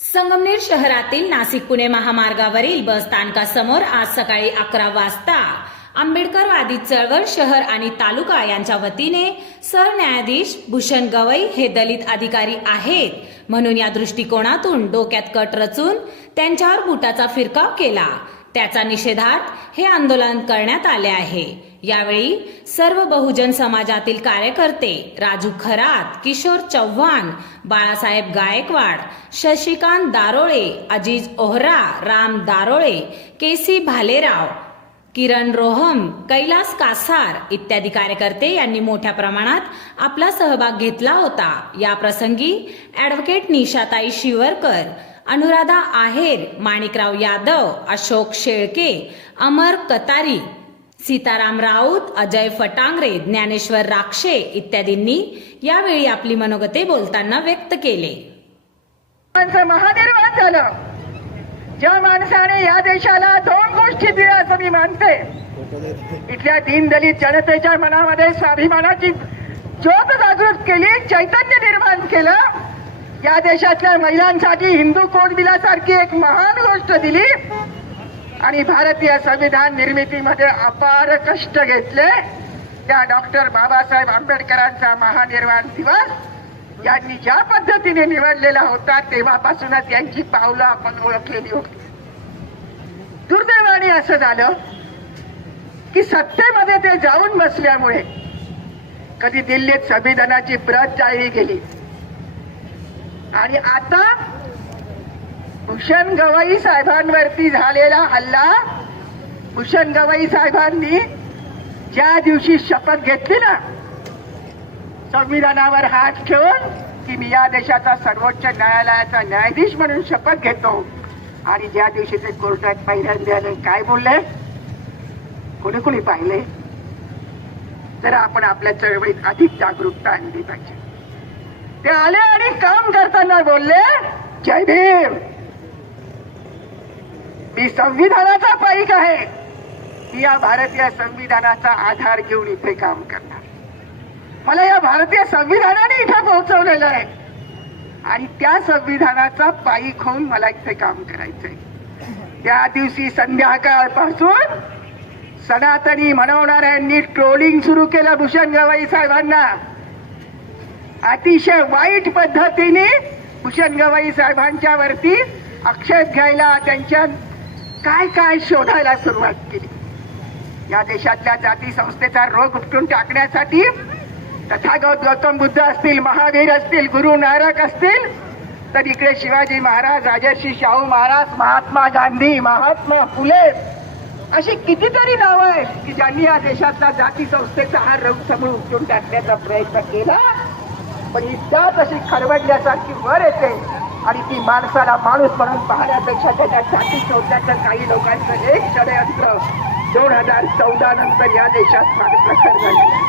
संगमनेर शहरातील नाशिक पुणे महामार्गावरील बस स्थानकासमोर आज सकाळी अकरा वाजता आंबेडकरवादी चळवळ शहर आणि तालुका यांच्या वतीने सरन्यायाधीश भूषण गवई हे दलित अधिकारी आहेत म्हणून या दृष्टिकोनातून डोक्यात कट रचून त्यांच्यावर बुटाचा फिरकाव केला. त्याचा निषेधार्थ हे आंदोलन करण्यात आले आहे. यावेळी सर्व बहुजन समाजातील कार्यकर्ते राजू खरात किशोर चव्हाण बाळासाहेब गायकवाड शशिकांत दारोळे अजिज ओहरा राम दारोळे केसी भालेराव किरण रोहम कैलास कासार इत्यादी कार्यकर्ते यांनी मोठ्या प्रमाणात आपला सहभाग घेतला होता. या प्रसंगी ॲडव्होकेट निशाताई शिवरकर अनुराधा आहेर माणिकराव यादव अशोक शेळके अमर कतारी सीताराम राऊत अजय फटांगरे ज्ञानेश्वर राक्षे इत्यादींनी यावेळी आपली मनोगते बोलताना व्यक्त केले. महानिर्माण झालं. ज्या माणसाने या देशाला दोन गोष्टी दिल्या असं मी मानते. इथल्या दीनदलित जनतेच्या मनामध्ये स्वाभिमानाची ज्योत जागृत केली चैतन्य निर्माण केलं. या देशातल्या महिलांसाठी हिंदू कोड बिलासारखी एक महान गोष्ट दिली. आणि भारतीय संविधान निर्मितीमध्ये अपार कष्ट घेतले. त्या डॉक्टर बाबासाहेब आंबेडकरांचा महानिर्वाण दिवस यांनी ज्या पद्धतीने निवडलेला होता तेव्हापासूनच यांची पावलं आपण ओळखलेली होती. दुर्दैवाने असं झालं की सत्तेमध्ये ते जाऊन बसल्यामुळे कधी दिल्लीत संविधानाची प्रत जाळली गेली. आणि आता भूषण गवई साहेबांवरती झालेला हल्ला. भूषण गवई साहेबांनी ज्या दिवशी शपथ घेतली ना संविधानावर हात ठेवून की मी या देशाचा सर्वोच्च न्यायालयाचा न्यायाधीश म्हणून शपथ घेतो. आणि ज्या दिवशी ते कोर्टात पहिल्यांदा काय बोलले? कोणी कोणी पाहिले? तर आपण आपल्या चळवळीत अधिक जागरूकता आणली पाहिजे. ते आले आणि काम करताना बोलले जय भीम. मी संविधानाचा पाईक आहे या भारतीय संविधानाचा आधार घेऊन इथे काम करणार. मला या भारतीय संविधानाने इथे पोहोचवलेलं आहे. आणि त्या संविधानाचा पाईक होऊन मला इथे काम करायचंय. त्या दिवशी संध्याकाळपासून सनातनी म्हणवणाऱ्यांनी ट्रोलिंग सुरू केलं भूषण गवाई साहेबांना. अतिशय वाईट पद्धतीने भूषण गवाई साहेबांच्या वरती आक्षेप घ्यायला त्यांच्या काय काय शोधायला सुरुवात केली? या देशातल्या जाती संस्थेचा रोग उपटून टाकण्यासाठी तथागत गौतम बुद्ध असतील महावीर असतील गुरु नानक असतील तर इकडे शिवाजी महाराज राजर्षी शाहू महाराज महात्मा गांधी महात्मा फुले अशी कितीतरी नावं आहेत की ज्यांनी या देशातला जाती संस्थेचा हा रोग समूळ उपटून टाकण्याचा प्रयत्न केला. पण ही त्याच अशी खरवडल्यासारखी वर येते. आणि ती माणसाला माणूस म्हणून पाहण्यापेक्षा त्याच्या साठी शोधण्याचं काही लोकांचं एक षडयंत्र. दोन हजार चौदा नंतर या देशात फार प्रखर झालं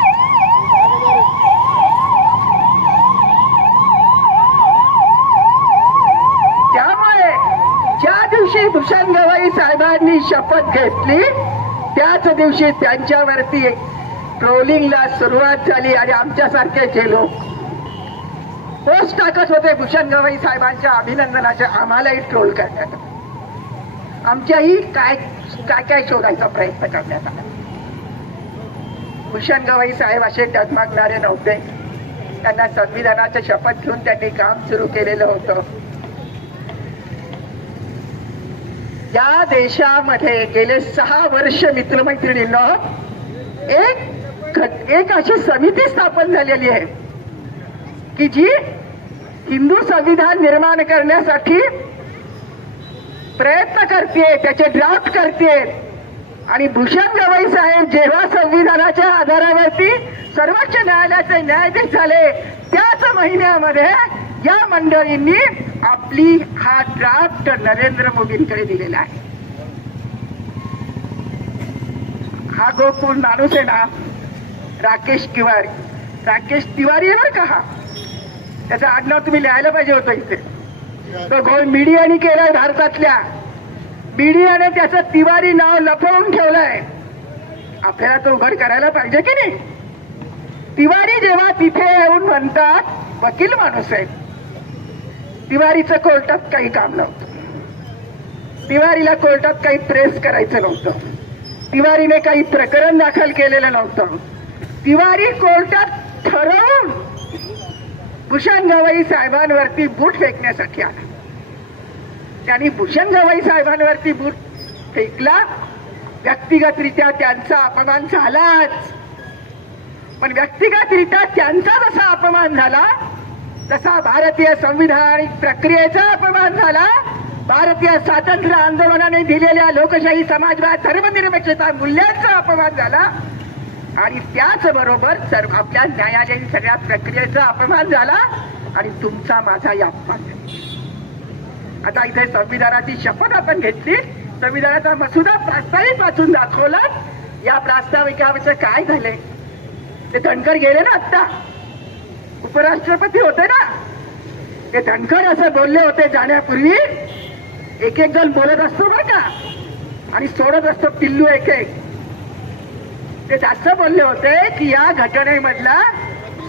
त्यामुळे ज्या दिवशी भूषण गवाई साहेबांनी शपथ घेतली त्याच दिवशी त्यांच्यावरती ट्रोलिंगला सुरुवात झाली आणि आमच्यासारखे जे लोक पोस्ट टाकत होते भूषण गवई साहेबांच्या अभिनंदनाचे आम्हालाही ट्रोल करण्यात आमच्याही काय काय काय शोधायचा प्रयत्न करण्यात आला. भूषण गवई साहेब असे डगमगणारे नव्हते. त्यांना संविधानाचं शपथ घेऊन त्यांनी काम सुरू केलेलं होतं. या देशामध्ये गेले सहा वर्ष मित्रमैत्रिणींना एक एक अशी समिती स्थापन झालेली आहे. की जी हिंदू संविधान निर्माण करण्यासाठी प्रयत्न करते त्याचे ड्राफ्ट करते आणि भूषण गवई साहेब जेव्हा संविधानाच्या आधारावरती सर्वोच्च न्यायालयाचे न्यायाधीश झाले त्याच महिन्यामध्ये या मंडळींनी आपली हा ड्राफ्ट नरेंद्र मोदींकडे दिलेला आहे. हा गोकुळ माणूस आहे ना राकेश तिवारी. राकेश तिवारी आहे बरं का हा त्याचं आडनाव तुम्ही लिहायला पाहिजे होतं इथे. तर घोळ मीडियाने केलाय भारतातल्या. मीडियाने त्याचं तिवारी नाव लपवून ठेवलंय. आपल्याला तो उघड करायला पाहिजे की नाही? तिवारी जेव्हा तिथे येऊन म्हणतात वकील माणूस आहे तिवारीचं कोर्टात काही काम नव्हतं. तिवारीला कोर्टात काही प्रेस करायचं नव्हतं. तिवारीने काही प्रकरण दाखल केलेलं नव्हतं. तिवारी कोर्टात ठरवून भूषण गवई साहेबांवरती बूट फेकण्यासाठी आला. त्यांनी भूषण गवई साहेबांवरती बूट फेकला. व्यक्तिगतरित्या त्यांचा अपमान झालाच. पण व्यक्तिगतरित्या त्यांचा जसा अपमान झाला तसा भारतीय संविधानिक प्रक्रियेचा अपमान झाला. भारतीय स्वातंत्र्य आंदोलनाने दिलेल्या लोकशाही समाजवाद धर्मनिरपेक्षता मूल्यांचा अपमान झाला. आणि त्याचबरोबर सर्व आपल्या न्यायालयीन सगळ्या प्रक्रियेचा अपमान झाला आणि तुमचा माझाही अपमान झाला. आता इथे संविधानाची शपथ आपण घेतली. संविधानाचा मसुदा प्रास्ताविक वाचून दाखवला. या प्रास्ताविकाचं काय झालंय? ते धनकर गेले ना आत्ता? उपराष्ट्रपती होते ना? ते धनकर असं बोलले होते जाण्यापूर्वी. एक एक जण बोलत असतो बरं का? आणि सोडत असतो पिल्लू एक एक ते जास्त बोलले होते की या घटनेमधला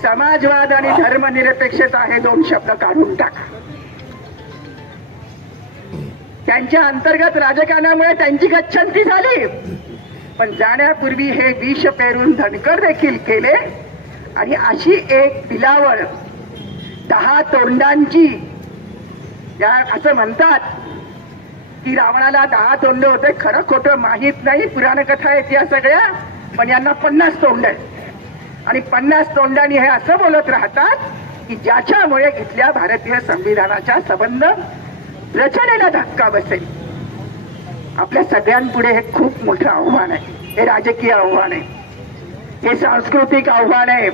समाजवाद आणि धर्मनिरपेक्षता हे दोन शब्द काढून टाका. त्यांच्या अंतर्गत राजकारणामुळे त्यांची गच्छंती झाली. पण जाण्यापूर्वी हे विष पेरून धनकर देखील केले आणि अशी एक बिलावळ दहा तोंडांची या असं म्हणतात की रावणाला दहा तोंड होते. खरं खोटं माहीत नाही. पुराण कथा आहेत या सगळ्या. पण यांना पन्नास तोंड आहेत. आणि पन्नास तोंडांनी हे असं बोलत राहतात की ज्याच्यामुळे इथल्या भारतीय संविधानाच्या संबंध रचनेला धक्का बसेल. आपल्या सगळ्यांपुढे हे खूप मोठं आव्हान आहे. हे राजकीय आव्हान आहे. हे सांस्कृतिक आव्हान आहे.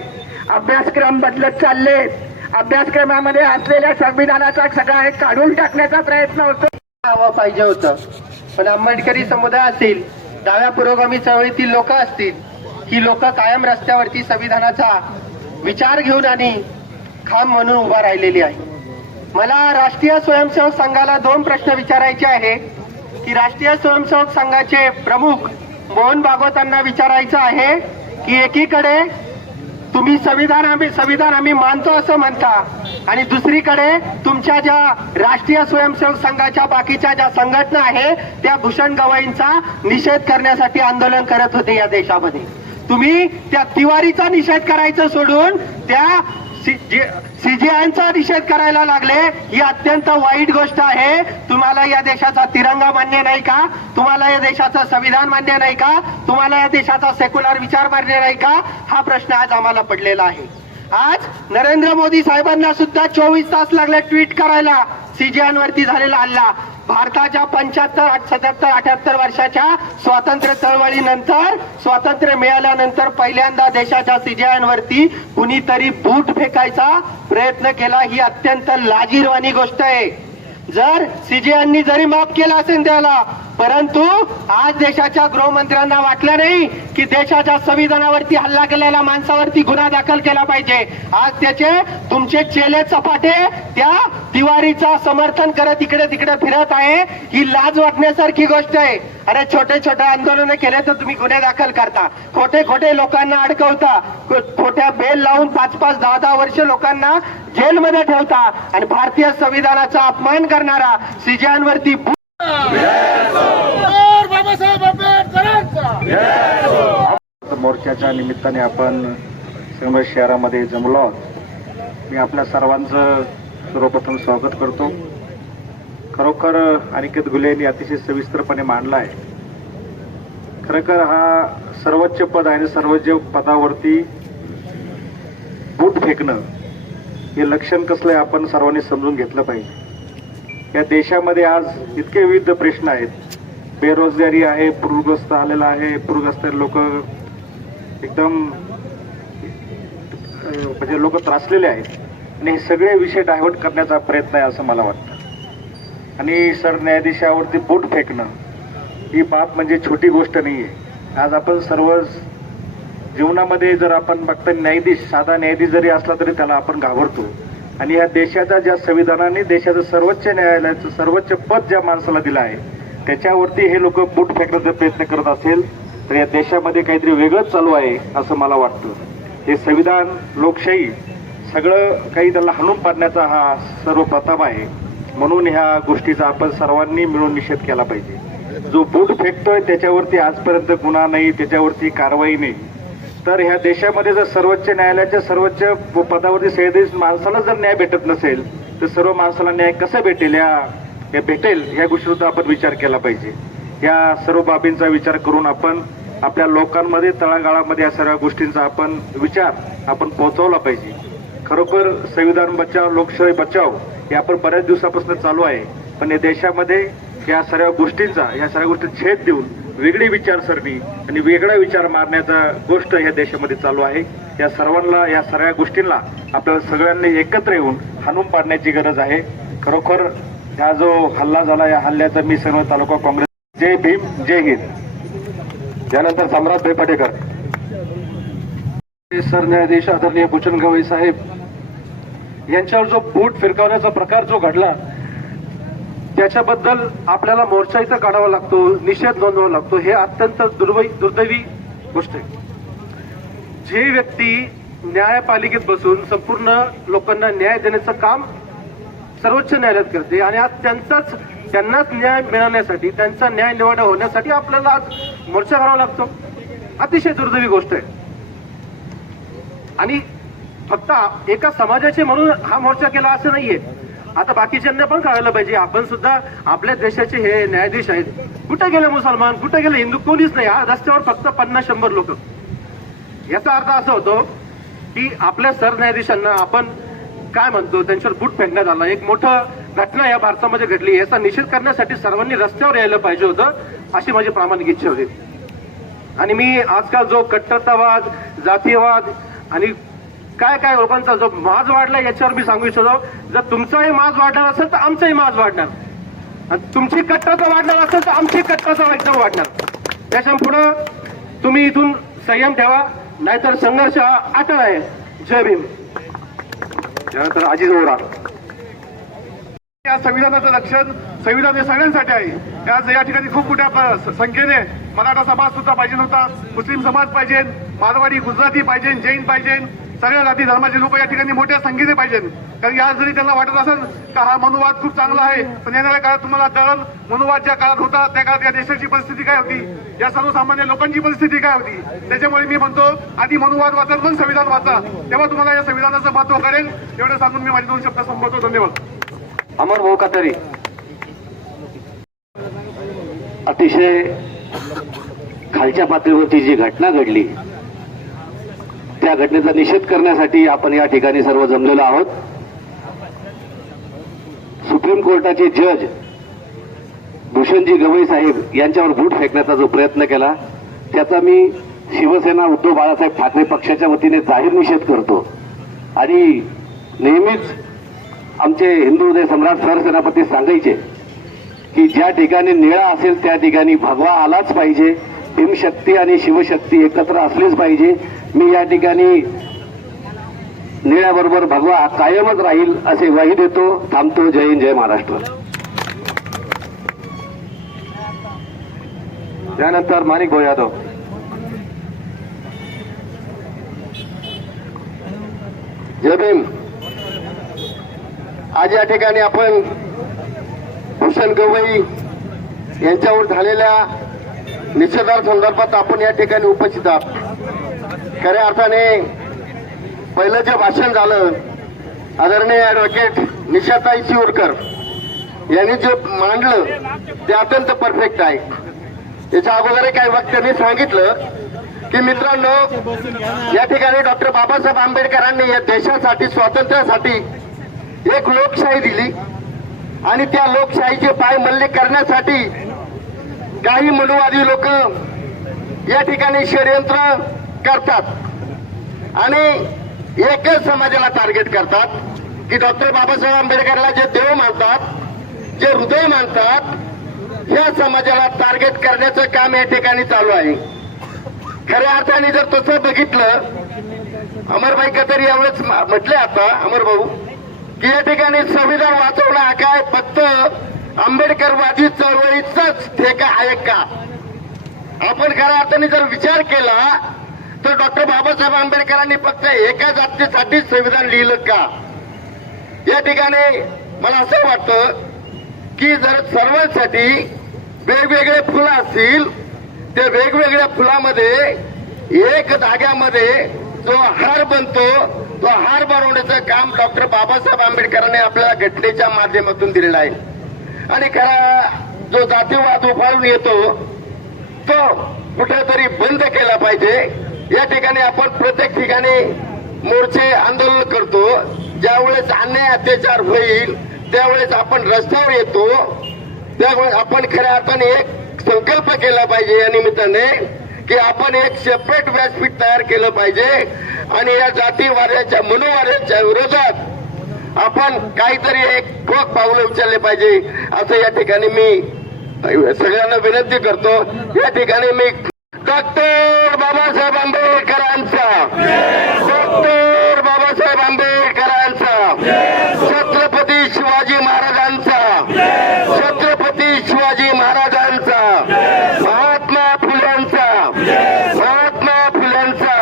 अभ्यासक्रम बदलत चाललेत. अभ्यासक्रमामध्ये असलेल्या संविधानाचा सगळा हे काढून टाकण्याचा प्रयत्न होतो. पाहिजे होतं. पण आंबेडकरी समुदाय असेल डाव्या पुरोगामी चळवळीतील लोक असतील ही लोक कायम रस्त्यावरती संविधानाचा विचार घेऊन आणि खांब म्हणून उभा राहिलेली आहे मला राष्ट्रीय स्वयंसेवक संघाला दोन प्रश्न विचारायचे आहे. की राष्ट्रीय स्वयंसेवक संघाचे प्रमुख मोहन भागवतांना विचारायचं आहे की एकीकडे तुम्ही संविधान आम्ही संविधान आम्ही मानतो असं म्हणता आणि दुसरीकडे तुमच्या ज्या राष्ट्रीय स्वयंसेवक संघाच्या बाकीच्या ज्या संघटना आहे त्या भूषण गवाईंचा निषेध करण्यासाठी आंदोलन करत होते या देशामध्ये. तुम्ही त्या तिवारीचा निषेध करायचं सोडून त्या सीजीआयचा निषेध करायला लागले ही अत्यंत वाईट गोष्ट आहे. तुम्हाला या देशाचा तिरंगा मान्य नाही का? तुम्हाला या देशाचं संविधान मान्य नाही का? तुम्हाला या देशाचा सेक्युलर विचार मान्य नाही का? हा प्रश्न आज आम्हाला पडलेला आहे. आज नरेंद्र मोदी साहेबांना सुद्धा चोवीस तास लागले ट्विट करायला. सीजीआयवरती झालेला हल्ला. भारताच्या पंच्याहत्तर सत्याहत्तर अठ्याहत्तर वर्षाच्या स्वातंत्र्य चळवळीनंतर स्वातंत्र्य मिळाल्यानंतर पहिल्यांदा देशाच्या सीजीआयवरती कुणीतरी बूट फेकायचा प्रयत्न केला. ही अत्यंत लाजीरवाणी गोष्ट आहे. जर सीजीआयनी जरी माफ केला असेल त्याला परंतु आज देशाच्या गृहमंत्र्यांना वाटलं नाही की देशाच्या संविधानावरती हल्ला केलेल्या माणसावरती गुन्हा दाखल केला पाहिजे. आज त्याचे तुमचे चेले चपाटे त्या तिवारीचा समर्थन करत इकडे तिकडे फिरत आहे. ही लाज वाटण्यासारखी गोष्ट आहे. अरे छोटे छोटे आंदोलन केले तर तुम्ही गुन्हे दाखल करता. खोटे खोटे लोकांना अडकवता. खोट्या बेल लावून पाच पाच दहा दहा वर्ष लोकांना जेलमध्ये ठेवता. आणि भारतीय संविधानाचा अपमान करणारा सीजांवरती डॉक्टर बाबासाहेब आंबेडकरांचा. मोर्चाच्या निमित्ताने आपण संगमेश्वर शहरामध्ये जमलो आहोत. मी आपल्या सर्वांचं सर्वप्रथम स्वागत करतो. खरोखर अनिकेत गुले यांनी अतिशय सविस्तरपणे मांडला आहे. खरोखर हा सर्वोच्च पद आहे आणि सर्वोच्च पदावरती बूट फेकणं हे लक्षण कसलं आहे आपण सर्वांनी समजून घेतलं पाहिजे. या देशामध्ये आज इतके विविध प्रश्न आहेत. बेरोजगारी आहे पूरग्रस्त आलेला आहे पूरग्रस्त लोक एकदम म्हणजे लोक त्रासलेले आहेत. आणि हे सगळे विषय डायव्हर्ट करण्याचा प्रयत्न आहे असं मला वाटतं. आणि सरन्यायाधीशावरती बोट फेकणं ही बाब म्हणजे छोटी गोष्ट नाही आहे आज आपण सर्व जीवनामध्ये जर आपण बघता न्यायाधीश साधा न्यायाधीश जरी असला तरी त्याला आपण घाबरतो. आणि या देशाच्या ज्या संविधानाने देशाचं सर्वोच्च न्यायालयाचं सर्वोच्च पद ज्या माणसाला दिलं आहे त्याच्यावरती हे लोक बूट फेकण्याचा प्रयत्न करत असेल तर या देशामध्ये काहीतरी वेगळंच चालू आहे असं मला वाटतं. हे संविधान लोकशाही सगळं काही त्याला हाणून पाडण्याचा हा सर्व प्रताप आहे. म्हणून ह्या गोष्टीचा आपण सर्वांनी मिळून निषेध केला पाहिजे. जो बूट फेकतोय त्याच्यावरती आजपर्यंत गुन्हा नाही त्याच्यावरती कारवाई नाही. तर ह्या देशामध्ये जर सर्वोच्च न्यायालयाच्या सर्वोच्च पदावरती सह्याद्री माणसाला जर न्याय भेटत नसेल तर सर्व माणसाला न्याय कसा भेटेल या या भेटेल या गोष्टीचा आपण विचार केला पाहिजे. या सर्व बाबींचा विचार करून आपण आपल्या लोकांमध्ये तळागाळामध्ये या सर्व गोष्टींचा आपण विचार आपण पोहोचवला पाहिजे. खरोखर संविधान बचाव लोकशाही बचाव हे आपण बऱ्याच दिवसापासून चालू आहे. पण या देशामध्ये या सर्व गोष्टींचा या सर्व गोष्टी छेद देऊन वेगळी विचारसरणी आणि वेगळा विचार मारण्याचा गोष्ट या देशामध्ये चालू आहे. या सर्वांना या सर्व गोष्टींना आपल्याला सगळ्यांनी एकत्र येऊन हाणून पाडण्याची गरज आहे. खरोखर हा जो हल्ला झाला या हल्ल्याचा मी सर्व तालुका काँग्रेस जय भीम जय हिंद. यानंतर सम्राट बेपाटेकर सरन्यायाधीश आदरणीय भूषण गवई साहेब यांच्यावर जो बूट फिरकावण्याचा प्रकार जो घडला त्याच्याबद्दल आपल्याला मोर्चा इथं काढावा लागतो निषेध नोंदवावा लागतो. हे अत्यंत दुर्वै दुर्दैवी गोष्ट आहे. जे व्यक्ती न्यायपालिकेत बसून संपूर्ण लोकांना न्याय देण्याचं काम सर्वोच्च न्यायालयात करते आणि आज त्यांचाच त्यांनाच न्याय मिळवण्यासाठी त्यांचा न्याय निवाडा होण्यासाठी आपल्याला आज मोर्चा करावा लागतो. अतिशय दुर्दैवी गोष्ट आहे. आणि फक्त एका समाजाचे म्हणून हा मोर्चा केला असं नाहीये. आता बाकीच्यांना पण कळायला पाहिजे. आपण सुद्धा आपल्या देशाचे हे न्यायाधीश आहेत. कुठे गेले मुसलमान? कुठे गेले हिंदू? कोणीच नाही. हा रस्त्यावर फक्त पन्नास शंभर लोक. याचा अर्थ असा होतो की आपल्या सरन्यायाधीशांना आपण काय म्हणतो? त्यांच्यावर बूट फेकण्यात आला. एक मोठं घटना या भारतामध्ये घडली. याचा निषेध करण्यासाठी सर्वांनी रस्त्यावर यायला पाहिजे होतं अशी माझी प्रामाणिक इच्छा होती. आणि मी आजकाल जो कट्टरतावाद जातीयवाद आणि काय काय लोकांचा जो माज वाढला याच्यावर मी सांगू इच्छितो. जर तुमचाही माज वाढणार असेल तर आमचाही माज वाढणार. आणि तुमची कट्टरता वाढणार असेल तर आमची कट्टरता एकदम वाढणार. त्याच्या पुढं तुम्ही इथून संयम ठेवा नाहीतर संघर्ष हा अटळ आहे. जय भीम. त्यानंतर अजित ओरा. या संविधानाचं रक्षण संविधान हे सगळ्यांसाठी आहे. आज या ठिकाणी खूप मोठ्या संख्येने मराठा समाज सुद्धा पाहिजे होता. मुस्लिम समाज पाहिजे मारवाडी गुजराती पाहिजे जैन पाहिजे. सगळ्या जाती धर्माचे लोक या ठिकाणी मोठ्या संख्येने पाहिजे कारण या जरी त्यांना वाटत असेल का हा मनुवाद खूप चांगला आहे पण येणाऱ्या काळात तुम्हाला दळण मनुवाद ज्या काळात होता त्या काळात या देशाची परिस्थिती काय होती? या सर्वसामान्य लोकांची परिस्थिती काय होती? त्याच्यामुळे मी म्हणतो आधी मनुवाद वाचा मग संविधान वाचा. तेव्हा तुम्हाला या संविधानाचं महत्त्व करेल एवढं सांगून मी माझे दोन शब्द संपवतो. धन्यवाद. अमर भाऊ कातरी. अतिशय खालच्या पातळीवरती जी घटना घडली त्या घटनेचा निषेध करण्यासाठी आपण या ठिकाणी सर्व जमलेलो आहोत. सुप्रीम कोर्टाचे जज भूषणजी गवई साहेब यांच्यावर बूट फेकण्याचा जो प्रयत्न केला त्याचा मी शिवसेना उद्धव बाळासाहेब ठाकरे पक्षाच्या वतीने जाहीर निषेध करतो. आणि नेहमीच आमचे हिंदू हृदय सम्राट सरसेनापती सांगायचे की ज्या ठिकाणी निळा असेल त्या ठिकाणी भगवा आलाच पाहिजे भीमशक्ती आणि शिवशक्ती एकत्र असलीच पाहिजे मी या ठिकाणी निळ्याबरोबर भगवा कायमच राहील असे वही देतो. थांबतो. जय हिंद जय महाराष्ट्र. त्यानंतर माणिक भाऊ यादव. जय भीम. आज या ठिकाणी आपण भूषण गवई यांच्यावर झालेल्या निषेधासंदर्भात आपण या ठिकाणी उपस्थित आहोत. खऱ्या अर्थाने पहिलं जे भाषण झालं आदरणीय ऍडव्होकेट निशाताई शिवरकर यांनी जे मांडलं ते अत्यंत परफेक्ट आहे. त्याच्या अगोदर काही वक्त्यांनी सांगितलं की मित्रांनो या ठिकाणी डॉक्टर बाबासाहेब आंबेडकरांनी या देशासाठी स्वातंत्र्यासाठी एक लोकशाही दिली आणि त्या लोकशाहीचे पाय मल्ले करण्यासाठी काही मनुवादी लोक या ठिकाणी षडयंत्र करतात. आणि एकच समाजाला टार्गेट करतात की डॉक्टर बाबासाहेब आंबेडकरला जे देव मानतात जे हृदय मानतात ह्या समाजाला टार्गेट करण्याचं काम या ठिकाणी चालू आहे. खऱ्या अर्थाने जर तसं बघितलं अमरभाई कतर एवढंच म्हटले आता अमर भाऊ की या ठिकाणी संविधान वाचवणं हा काय फक्त आंबेडकरवादी चळवळीचाच ठेका आहे का? आपण खऱ्या अर्थाने जर विचार केला तर डॉक्टर बाबासाहेब आंबेडकरांनी फक्त एका जातीसाठी संविधान लिहिलं का? या ठिकाणी मला असं वाटतं की जर सर्वांसाठी वेगवेगळे फुलं असतील त्या वेगवेगळ्या फुलामध्ये एक धाग्यामध्ये जो हार बनतो तो हार बनवण्याचं काम डॉक्टर बाबासाहेब आंबेडकरांनी आपल्याला घटनेच्या माध्यमातून दिलेलं आहे. आणि खरा जो जातीवाद उभारून येतो तो कुठेतरी बंद केला पाहिजे. या ठिकाणी आपण प्रत्येक ठिकाणी मोर्चे आंदोलन करतो. ज्यावेळेस अन्याय अत्याचार होईल त्यावेळेस आपण रस्त्यावर येतो. त्यामुळे आपण खऱ्या अर्थाने एक संकल्प केला पाहिजे या निमित्ताने की आपण एक सेपरेट व्यासपीठ तयार केलं पाहिजे. आणि या जातीवाद्याच्या मनोवाद्याच्या विरोधात आपण काहीतरी एक ठोक पावलं उचलले पाहिजे असं या ठिकाणी मी सगळ्यांना विनंती करतो. या ठिकाणी मी डॉक्टर बाबासाहेब आंबेडकरांचा डॉक्टर बाबासाहेब आंबेडकरांचा छत्रपती शिवाजी महाराजांचा छत्रपती शिवाजी महाराजांचा महात्मा फुल्यांचा महात्मा फुल्यांचा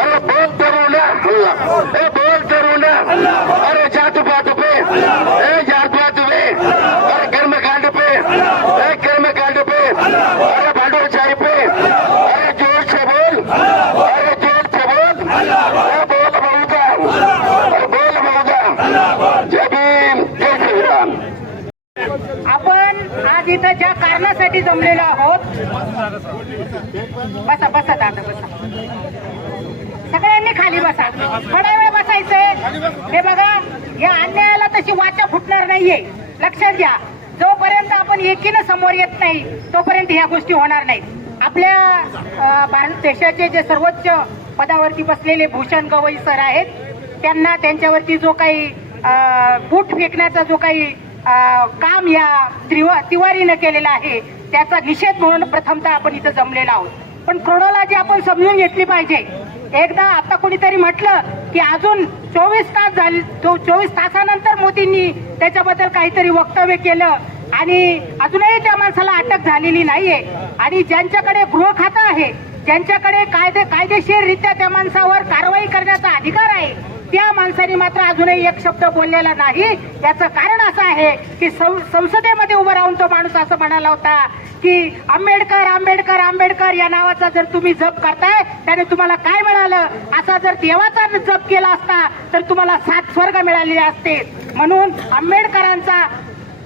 अरे बोल तरुण हल्ला ए बोल तरुण अरे जातू पात पे ए जात पात पे अरे कर्म कांड पे ए कर्म कांड पे अरे भांडवल शाही पे अरे जोर से बोल अरे जोर से बोल अरे बोल बहुदा अरे बोल बहुदा जय भीम जय श्रीराम आपण आज इथं ज्या कारणासाठी जमलेलो आहोत. बसा बसा दादा बसा. सगळ्यांनी खाली बसा. थोडा वेळ बसायचंय. हे बघा या अन्यायाला तशी वाचा फुटणार नाहीये. लक्षात घ्या. जोपर्यंत आपण एकीनं समोर येत नाही तोपर्यंत ह्या गोष्टी होणार नाहीत. आपल्या भारत देशाचे जे सर्वोच्च पदावरती बसलेले भूषण गवई सर आहेत त्यांना त्यांच्यावरती जो काही बूट फेकण्याचा जो काही काम या त्रिवा तिवारीनं केलेलं आहे. त्याचा निषेध म्हणून प्रथमतः आपण इथं जमलेलो आहोत. पण क्रोनॉलॉजी आपण समजून घेतली पाहिजे. एकदा आता कोणीतरी म्हटलं की अजून चोवीस तास झाले चोवीस तासानंतर मोदींनी त्याच्याबद्दल काहीतरी वक्तव्य केलं आणि अजूनही त्या माणसाला अटक झालेली नाहीये. आणि ज्यांच्याकडे गृह खातं आहे ज्यांच्याकडे कायदे कायदेशीररित्या त्या माणसावर कारवाई करण्याचा अधिकार आहे त्या माणसाने मात्र अजूनही एक शब्द बोललेला नाही. याचं कारण असं आहे की सं- संसदेमध्ये उभं राहून तो माणूस असं म्हणाला होता की आंबेडकर आंबेडकर आंबेडकर या नावाचा जर तुम्ही जप करताय त्याने तुम्हाला काय मिळालं? असा जर देवाचा जप केला असता तर तुम्हाला सात स्वर्ग मिळालेले असते म्हणून आंबेडकरांचा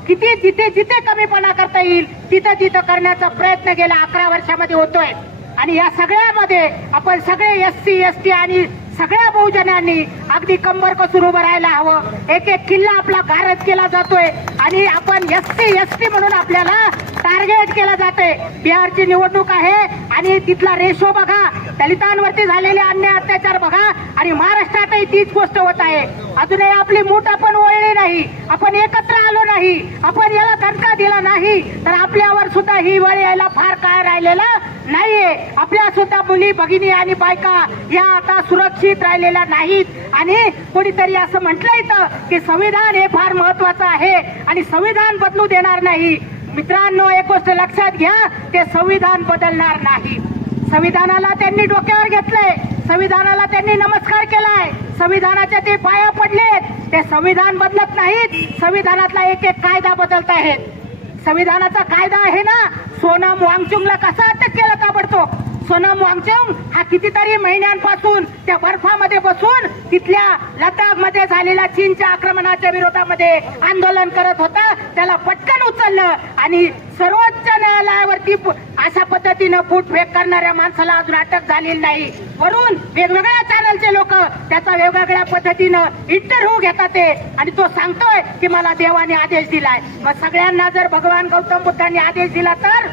किती जिथे जिथे कमीपणा करता येईल तिथं तिथं करण्याचा प्रयत्न गेल्या अकरा वर्षामध्ये होतोय. आणि या सगळ्यामध्ये आपण सगळे एस सी एस टी आणि सगळ्या बहुजनांनी अगदी कंबर कसून उभं राहायला हवं. एक एक किल्ला आपला गारद केला जातोय आणि आपण एस टी एस टी म्हणून आपल्याला टार्गेट केलं जाते बिहारची निवडणूक आहे आणि तिथला रेशो बघा. दलितांवरती झालेले अन्याय अत्याचार बघा आणि महाराष्ट्रातही तीच गोष्ट होत आहे. अजूनही आपली मूठ आपण वळली नाही. आपण एकत्र आलो नाही. आपण याला धनका दिला नाही. तर आपल्यावर सुद्धा ही वळ यायला फार काळ राहिलेला नाहीये. आपल्या सुद्धा मुली भगिनी आणि बायका या आता सुरक्षित राहिलेला नाहीत. आणि कोणीतरी असं म्हटलं इथं की संविधान हे फार महत्वाचं आहे आणि संविधान बदलू देणार नाही. मित्रांनो एक गोष्ट लक्षात घ्या ते संविधान बदलणार नाही. संविधानाला त्यांनी डोक्यावर घेतलंय. संविधानाला त्यांनी नमस्कार केलाय. संविधानाच्या ते पाया पडलेत. ते संविधान बदलत नाहीत. संविधानातला एक एक कायदा बदलत आहेत. संविधानाचा कायदा आहे ना सोनम वांगचुंगला कसा अटक केला ताबडतोब? सोनम वांगचम हा कितीतरी महिन्यांपासून त्या बर्फामध्ये बसून तिथल्या लडाखमध्ये झालेल्या चीनच्या आक्रमणाच्या विरोधामध्ये आंदोलन करत होता. त्याला पटकन उचललं आणि सर्वोच्च न्यायालयावरती प- अशा पद्धतीनं फूट फेक करणाऱ्या माणसाला अजून अटक झालेली नाही. वरून वेगवेगळ्या चॅनलचे लोक त्याचा वेगवेगळ्या पद्धतीनं इंटरव्ह्यू घेतात ते. आणि तो सांगतोय की मला देवाने आदेश दिलाय. मग सगळ्यांना जर भगवान गौतम बुद्धांनी आदेश दिला तर?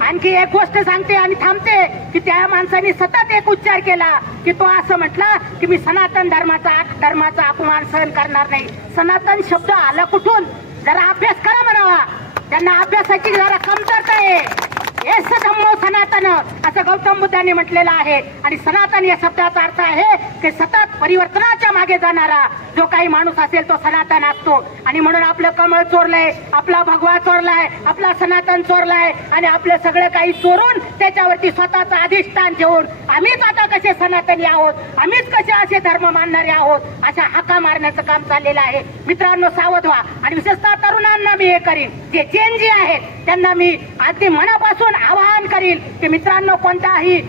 आणखी एक गोष्ट सांगते आणि थांबते की त्या माणसाने सतत एक उच्चार केला की तो असं म्हटला की मी सनातन धर्माचा धर्माचा अपमान सहन करणार नाही. सनातन शब्द आला कुठून? जरा अभ्यास करा म्हणावा. त्यांना अभ्यासाची जरा कमतरता आहे. एस धम्मो सनातन असं गौतम बुद्धांनी म्हटलेलं आहे. आणि सनातन या शब्दाचा अर्थ आहे की सतत परिवर्तनाच्या मागे जाणारा. जो काही माणूस असेल तो सनातन असतो. आणि म्हणून आपलं कमळ चोरलंय आपला भगवा चोरलाय आपला सनातन चोरलाय. आणि आपलं सगळं काही चोरून त्याच्यावरती स्वतःचं अधिष्ठान ठेवून आम्हीच आता कसे सनातनी आहोत? आम्हीच कसे असे धर्म मानणारे आहोत? अशा हाका मारण्याचं काम चाललेलं आहे. मित्रांनो सावध व्हा. आणि विशेषतः तरुणांना मी हे करीन. जे चेंजी आहेत त्यांना मी अगदी मनापासून आवाहन करील की मित्रांनो कोणताही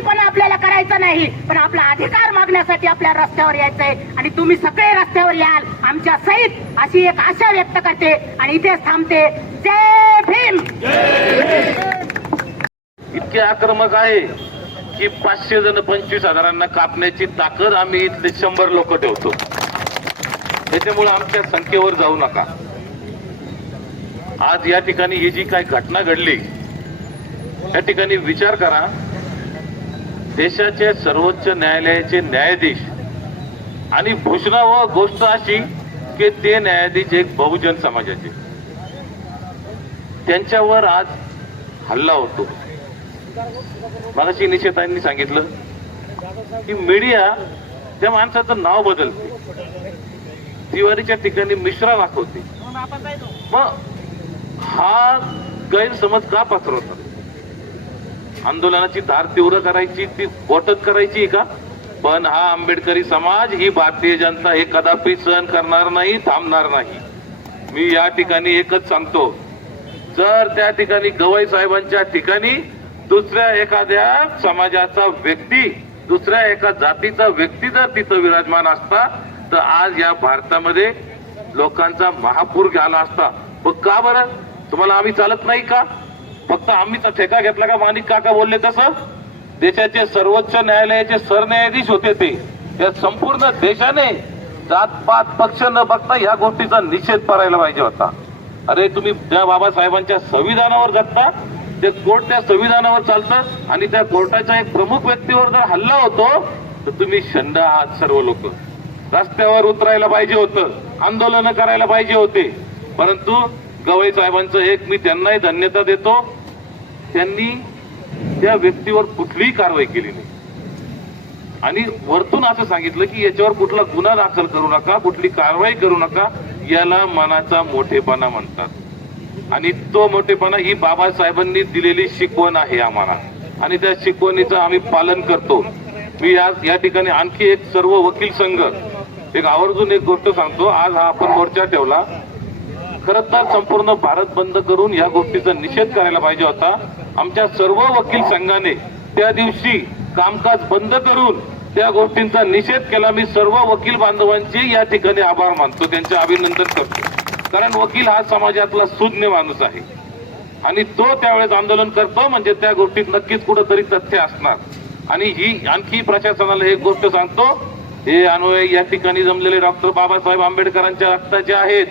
पण आपल्याला करायचं नाही पण आपला अधिकार मागण्यासाठी आपल्या रस्त्यावर यायचंय. आणि तुम्ही सगळे रस्त्यावर याल आमच्या सहित अशी एक आशा व्यक्त करते आणि इथेच थांबते. जय भीम! इतके आक्रमक आहे की पाचशे जण पंचवीस हजारांना कापण्याची ताकद आम्ही इथले शंभर लोक ठेवतो. त्याच्यामुळे आमच्या संख्येवर जाऊ नका. आज या ठिकाणी ही जी काही घटना घडली या ठिकाणी विचार करा. देशाचे सर्वोच्च न्यायालयाचे न्यायाधीश आणि भूषणावह गोष्ट अशी की ते न्यायाधीश एक बहुजन समाजाचे. त्यांच्यावर आज हल्ला होतो. मगाशी निषेधांनी सांगितलं की मीडिया त्या माणसाचं नाव बदलते. तिवारीच्या ठिकाणी मिश्रा दाखवते. मग हा गैरसमज का पसरवतात आंदोलनाची धार तीव्र करायची ती बोटत करायची का? पण हा आंबेडकरी समाज ही भारतीय जनता हे कदापि सहन करणार नाही थांबणार नाही. मी या ठिकाणी एकच सांगतो. जर त्या ठिकाणी गवई साहेबांच्या ठिकाणी दुसऱ्या एखाद्या समाजाचा व्यक्ती दुसऱ्या एका जातीचा व्यक्ती जर तिथं विराजमान असता तर आज या भारतामध्ये लोकांचा महापूर झाला असता. मग का बरं? तुम्हाला आम्ही चालत नाही का? फक्त आम्हीच ठेका घेतला का माणिक काका बोलले तसं? देशाचे सर्वोच्च न्यायालयाचे सरन्यायाधीश होते ते. या संपूर्ण देशाने जातपात पक्ष न बघता या गोष्टीचा निषेध करायला पाहिजे होता. अरे तुम्ही ज्या बाबासाहेबांच्या संविधानावर जगता? ते कोर्ट त्या संविधानावर चालतं आणि त्या कोर्टाच्या एक प्रमुख व्यक्तीवर जर हल्ला होतो तर तुम्ही शंड आहात सर्व लोक. रस्त्यावर उतरायला पाहिजे होतं आंदोलन करायला पाहिजे होते. परंतु गवई साहेबांचं एक मी त्यांनाही धन्यता देतो. त्यांनी त्या व्यक्तीवर कुठलीही कारवाई केली नाही. आणि वरतून असं सांगितलं की याच्यावर कुठला गुन्हा दाखल करू नका कुठली कारवाई करू नका याला मनाचा मोठेपणा म्हणतात. आणि तो मोठेपणा ही बाबासाहेबांनी दिलेली शिकवण आहे आम्हाला. आणि त्या शिकवणीचं आम्ही पालन करतो. मी आज या ठिकाणी आणखी एक सर्व वकील संघ एक आवर्जून एक गोष्ट सांगतो. आज हा आपण मोर्चा ठेवला. खरं तर संपूर्ण भारत बंद करून या गोष्टीचा निषेध करायला पाहिजे होता. आमच्या सर्व वकील संघाने त्या दिवशी कामकाज बंद करून त्या गोष्टींचा निषेध केला. मी सर्व वकील बांधवांचे या ठिकाणी आभार मानतो. त्यांचे अभिनंदन करतो. कारण वकील हा समाजातला सुज्ञ माणूस आहे. आणि तो त्यावेळेस आंदोलन करतो म्हणजे त्या गोष्टीत नक्कीच कुठंतरी तथ्य असणार. आणि ही आणखी प्रशासनाला एक गोष्ट सांगतो. हे अन्वय या ठिकाणी जमलेले डॉक्टर बाबासाहेब आंबेडकरांच्या रक्ताचे आहेत.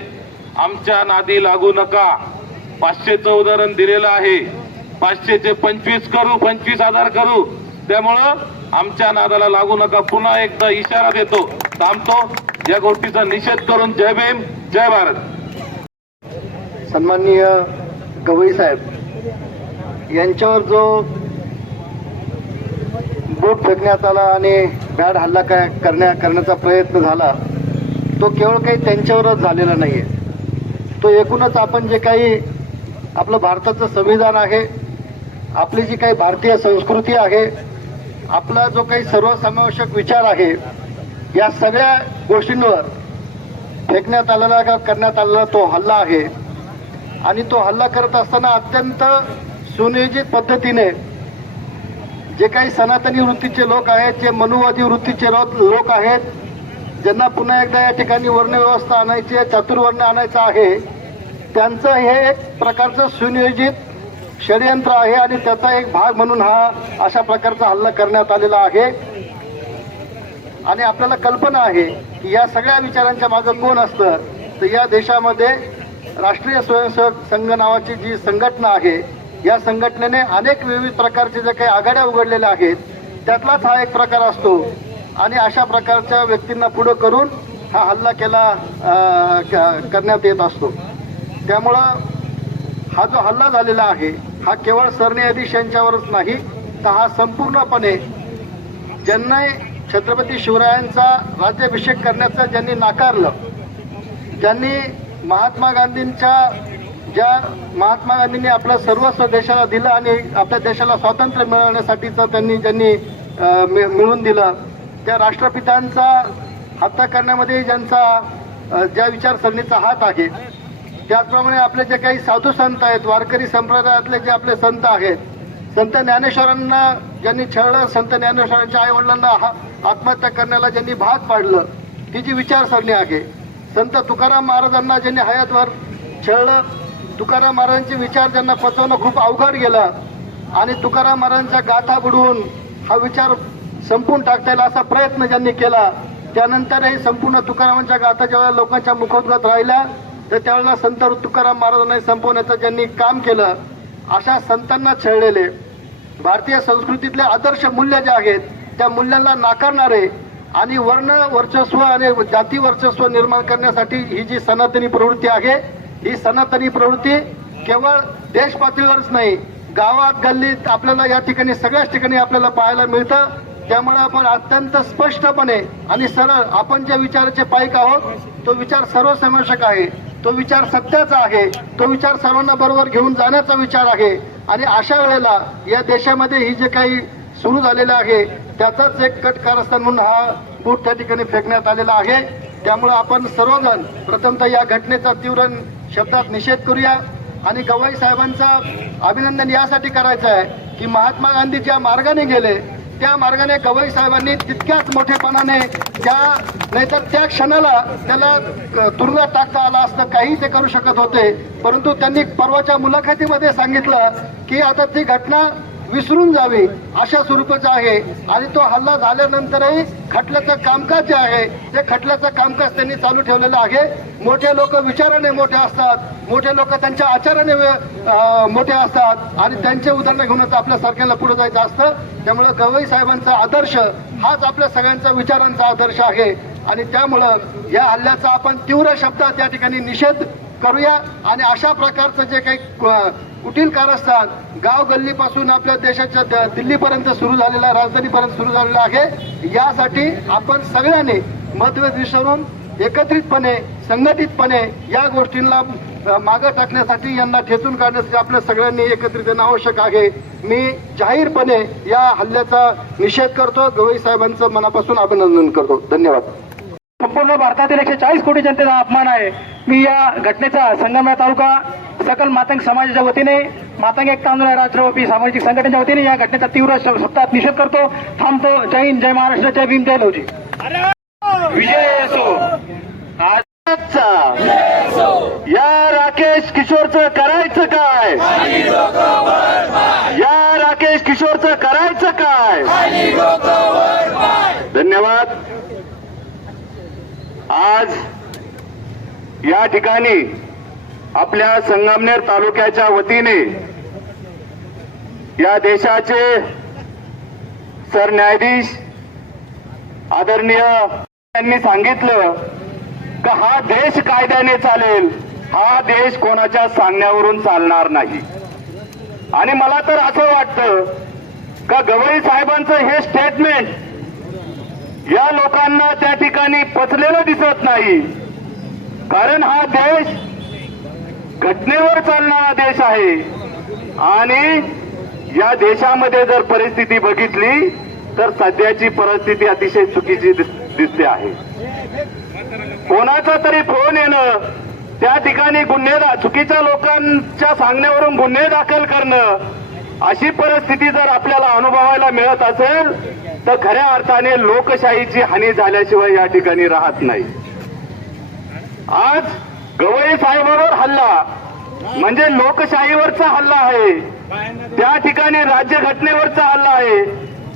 आमच्या नादी लागू नका. पाचशेचं उदाहरण दिलेलं आहे. पाचशेचे पंचवीस करू पंचवीस हजार करू. त्यामुळं आमच्या नादाला लागू नका. पुन्हा एकदा इशारा देतो. थांबतो. या गोष्टीचा निषेध करून जय भीम जय भारत. सन्माननीय गवई साहेब यांच्यावर जो बोट फेकण्यात आला आणि बॅड हल्ला काय करण्या करण्याचा प्रयत्न झाला तो केवळ काही त्यांच्यावरच झालेला नाही आहे तो एकूणच आपण जे काही आपलं भारताचं संविधान आहे आपली जी काही भारतीय संस्कृती आहे आपला जो काही सर्वसमावेशक विचार आहे या सगळ्या गोष्टींवर फेकण्यात आलेला का करण्यात आलेला तो हल्ला आहे. आणि तो हल्ला करत असताना अत्यंत सुनियोजित पद्धतीने जे काही सनातनी वृत्तीचे लोक आहेत जे मनुवादी वृत्तीचे लोक आहेत ज्यांना पुन्हा एकदा या ठिकाणी वर्णव्यवस्था आणायची आहे चातुर्वर्ण आणायचं आहे त्यांचं हे एक प्रकारचं सुनियोजित षडयंत्र आहे आणि त्याचा एक भाग म्हणून हा अशा प्रकारचा हल्ला करण्यात आलेला आहे. आणि आपल्याला कल्पना आहे की या सगळ्या विचारांच्या मागं कोण असतं? तर या देशामध्ये राष्ट्रीय स्वयंसेवक संघ नावाची जी संघटना आहे या संघटनेने अनेक विविध प्रकारचे जे काही आघाड्या उघडलेल्या आहेत त्यातलाच हा एक प्रकार असतो. आणि अशा प्रकारच्या व्यक्तींना पुढं करून हा हल्ला केला करण्यात येत असतो. त्यामुळं हा जो हल्ला झालेला आहे हा केवळ सरन्यायाधीश यांच्यावरच नाही तर हा संपूर्णपणे ज्यांना छत्रपती शिवरायांचा राज्याभिषेक करण्याचं ज्यांनी नाकारलं ज्यांनी महात्मा गांधींच्या ज्या महात्मा गांधींनी आपलं सर्वस्व देशाला दिलं आणि आपल्या देशाला स्वातंत्र्य मिळवण्यासाठीचं त्यांनी ज्यांनी अं, मिळवून दिलं त्या राष्ट्रपितांचा हत्या करण्यामध्ये ज्यांचा ज्या विचारसरणीचा हात आहे त्याचप्रमाणे आपले जे काही साधू संत आहेत वारकरी संप्रदायातले जे आपले संत आहेत संत ज्ञानेश्वरांना ज्यांनी छळलं संत ज्ञानेश्वरांच्या आई वडिलांना आत्महत्या करण्याला ज्यांनी भाग पाडलं ती जी विचारसरणी आहे संत तुकाराम महाराजांना ज्यांनी हयातवर छळलं तुकाराम महाराजांचे विचार ज्यांना पचवणं खूप अवघड गेलं आणि तुकाराम महाराजांच्या गाथा बुडवून हा विचार संपून टाकता येईल असा प्रयत्न ज्यांनी केला त्यानंतरही संपूर्ण तुकारामांच्या गाथा ज्यावेळेला लोकांच्या मुखोद्गत राहिल्या तर त्यावेळेला संत तुकाराम महाराजांनी संपवण्याचं ज्यांनी काम केलं अशा संतांना छळलेले. भारतीय संस्कृतीतले आदर्श मूल्य जे आहेत त्या मूल्यांना नाकारणारे आणि वर्ण वर्चस्व आणि जाती वर्चस्व निर्माण करण्यासाठी ही जी सनातनी प्रवृत्ती आहे ही सनातनी प्रवृत्ती केवळ देश पातळीवरच नाही गावात गल्लीत आपल्याला या ठिकाणी सगळ्याच ठिकाणी आपल्याला पाहायला मिळतं. त्यामुळे आपण अत्यंत स्पष्टपणे आणि सरळ आपण ज्या विचाराचे पाईक आहोत तो विचार सर्वसमावेशक आहे. तो विचार सत्याचा आहे. तो विचार सर्वांना बरोबर घेऊन जाण्याचा विचार आहे. आणि अशा वेळेला या देशामध्ये ही जे काही सुरू झालेलं आहे त्याचाच एक कट कारस्थान म्हणून हा बूट त्या ठिकाणी फेकण्यात आलेला आहे. त्यामुळे आपण सर्वजण प्रथमतः या घटनेचा तीव्र शब्दात निषेध करूया. आणि गवाई साहेबांचा अभिनंदन यासाठी करायचं आहे की महात्मा गांधी ज्या मार्गाने गेले त्या मार्गाने गवई साहेबांनी तितक्याच मोठेपणाने त्या नाहीतर त्या क्षणाला त्याला तुरुंगात टाकता आला असतं काही ते करू शकत होते. परंतु त्यांनी परवाच्या मुलाखतीमध्ये सांगितलं की आता ती घटना विसरून जावे अशा स्वरूपाचा आहे. आणि तो हल्ला झाल्यानंतरही खटल्याचं कामकाज जे आहे ते खटल्याचं कामकाज त्यांनी चालू ठेवलेलं आहे. मोठे लोक विचाराने मोठे असतात. मोठे लोक त्यांच्या आचाराने मोठे असतात. आणि त्यांचे उदाहरणं घेऊनच आपल्या सरकारला पुढे जायचं असतं. त्यामुळं गवई साहेबांचा आदर्श हाच आपल्या सगळ्यांचा विचारांचा आदर्श आहे. आणि त्यामुळं या हल्ल्याचा आपण तीव्र शब्दात या ठिकाणी निषेध करूया. आणि अशा प्रकारचं जे काही कुठील कारस्थान गाव गल्लीपासून आपल्या देशाच्या द- दिल्लीपर्यंत सुरू झालेला राजधानीपर्यंत सुरू झालेला आहे. यासाठी आपण सगळ्यांनी मतभेद विसरून एकत्रितपणे संघटितपणे या गोष्टींना मागं टाकण्यासाठी यांना ठेचून काढण्यासाठी आपल्या सगळ्यांनी एकत्रित येणं आवश्यक आहे. मी जाहीरपणे या हल्ल्याचा निषेध करतो. गवई साहेबांचं मनापासून अभिनंदन करतो. धन्यवाद. संपूर्ण भारतातील एकशे चाळीस कोटी जनतेचा अपमान आहे. मी या घटनेचा संगमनेर तालुका सकल मातंग समाजाच्या वतीने मातंग एकता आंदोलन राष्ट्रव्यापी सामाजिक संघटनेच्या वतीने या घटनेचा तीव्र सप्ताहात निषेध करतो. थांबतो. जय हिंद जय महाराष्ट्र जय भीम जय लवजी विजय असो. या राकेश किशोरचं करायचं काय? या राकेश किशोरचं करायचं काय? धन्यवाद. आज या ठिकाणी आपल्या संगमनेर तालुक्याच्या वतीने या देशाचे सरन्यायाधीश आदरणीय यांनी सांगितलं का हा देश कायद्याने चालेल हा देश कोणाच्या सांगण्यावरून चालणार नाही. आणि मला तर असं वाटतं का गवई साहेबांचं हे स्टेटमेंट या लोकांना त्या ठिकाणी पचलेलं दिसत नाही. कारण हा देश घटनेवर चालणारा देश आहे. आणि या देशामध्ये जर परिस्थिती बघितली तर सध्याची परिस्थिती अतिशय चुकीची दिस- दिसते आहे. कोणाचा तरी फोन येणं त्या ठिकाणी गुन्हे चुकीच्या लोकांच्या सांगण्यावरून गुन्हे दाखल करणं अशी परिस्थिती जर आपल्याला अनुभवायला मिळत असेल तर खऱ्या अर्थाने लोकशाहीची हानी झाल्याशिवाय या ठिकाणी राहत नाही. आज गवई साहेबांवर हल्ला. म्हणजे लोकशाहीवरचा हल्ला आहे. त्या ठिकाणी राज्य घटनेवरचा हल्ला आहे.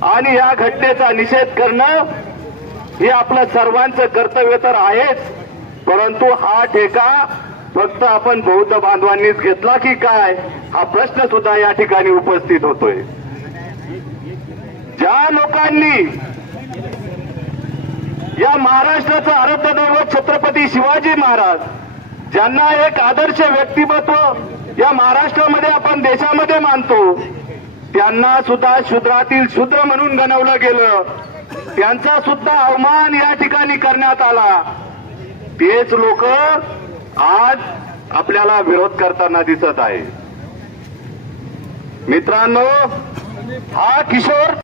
आणि या घटनेचा निषेध करणं हे आपलं सर्वांचं कर्तव्य तर आहेच. परंतु हा ठेका फक्त आपण बौद्ध बांधवांनीच घेतला की काय? हा प्रश्न सुद्धा या ठिकाणी उपस्थित होतोय. ज्या लोकांनी या महाराष्ट्राचं आराध्य दैवत छत्रपती शिवाजी महाराज ज्यांना एक आदर्श व्यक्तिमत्व या महाराष्ट्रामध्ये आपण देशामध्ये मानतो त्यांना सुद्धा शूद्रातील शूद्र म्हणून गणवलं गेलं. त्यांचा सुद्धा अवमान या ठिकाणी करण्यात आला. तेच लोक आज आपल्याला विरोध करताना दिसत आहे मित्रांनो हा किशोर